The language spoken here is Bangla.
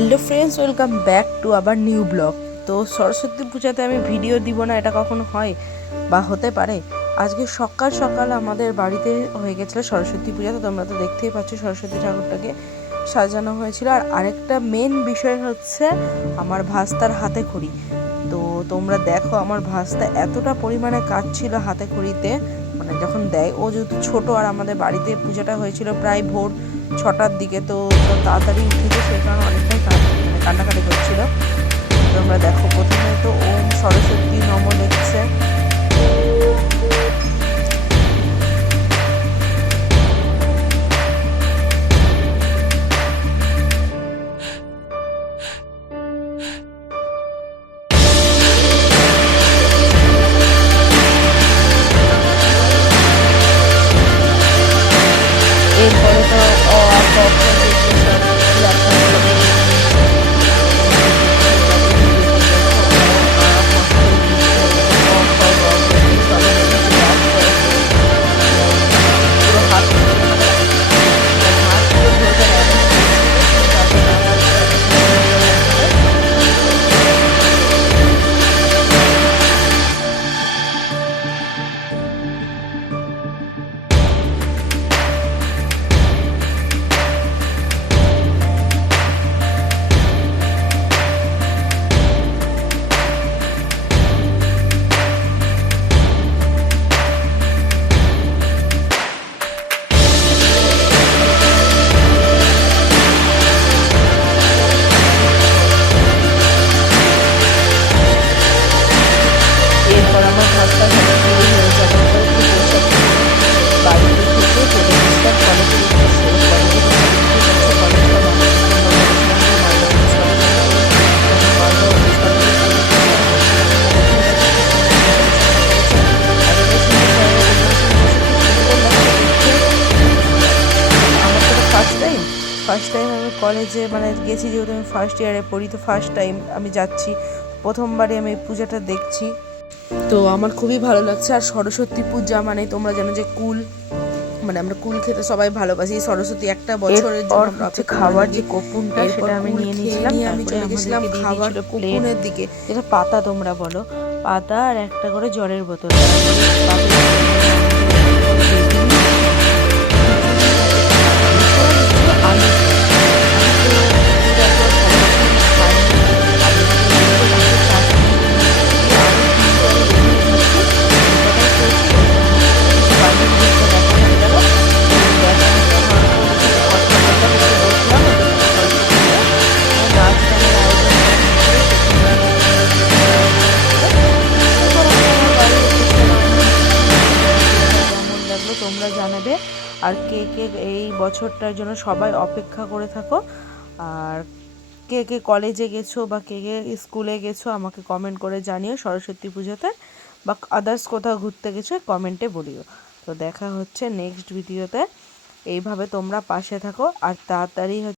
Hello friends, welcome back to আবার নিউ ব্লগ। তো সরস্বতী পূজাতে আমি ভিডিও দিব না, এটা কখনো হয় বা হতে পারে? আজকে সকাল সকাল আমাদের বাড়িতে হয়ে গেছিলো সরস্বতী পূজা। তো তোমরা তো দেখতেই পাচ্ছ সরস্বতী ঠাকুরটাকে সাজানো হয়েছিল। আর আরেকটা মেন বিষয় হচ্ছে আমার ভাস্তার হাতে খড়ি। তো তোমরা দেখো আমার ভাস্তা এতটা পরিমাণে কাজ ছিল হাতে খড়িতে, মানে যখন দেয়, ও যেহেতু ছোটো আর আমাদের বাড়িতে পূজাটা হয়েছিল প্রায় ভোর 6টার দিকে, তো তাড়াতাড়ি উঠেছে, সেই কারণে অনেকটাই কান্নাকাটি করছিল। তোমরা দেখো প্রথমে তো ওম সরস্বতী নম লিখছে। এরপরে তো এরপর আমার ঘরটা ঘরে শুরু হয়ে যাবে। বাড়িতে থেকে চলে গেছিলাম কলেজের ফার্স্ট টাইম আমি কলেজে মানে গেছি, যেহেতু আমি ফার্স্ট ইয়ারে পড়ি, তো ফার্স্ট টাইম আমি যাচ্ছি, প্রথমবারই আমি এই পূজাটা দেখছি। তো আমার খুবই ভালো লাগছে। আর সরস্বতী পূজা মানে তোমরা জানো যে কুল, মানে আমরা কুল খেতে সবাই ভালোবাসি। সরস্বতী একটা বছরের জন্য আমরা খাবার যে কোপুনটা সেটা আমি নিয়ে নিয়েছিলাম, আমি চলে গেছিলাম খাবার কোপুনের দিকে, যেটা পাতা তোমরা বলো, পাতা আর একটা করে জলের বোতল। তোমরা জানাবে। আর কে কে এই বছরটার জন্য সবাই অপেক্ষা করে থাকো। আর কে কে কলেজে গেছো বা কে কে স্কুলে গেছো আমাকে কমেন্ট করে জানিও সরস্বতী পুজোতে, বা আদার্স কোথাও ঘুরতে গেছো কমেন্টে বলিও। তো দেখা হচ্ছে নেক্সট ভিডিওতে। এইভাবে তোমরা পাশে থাকো আর তাড়াতাড়ি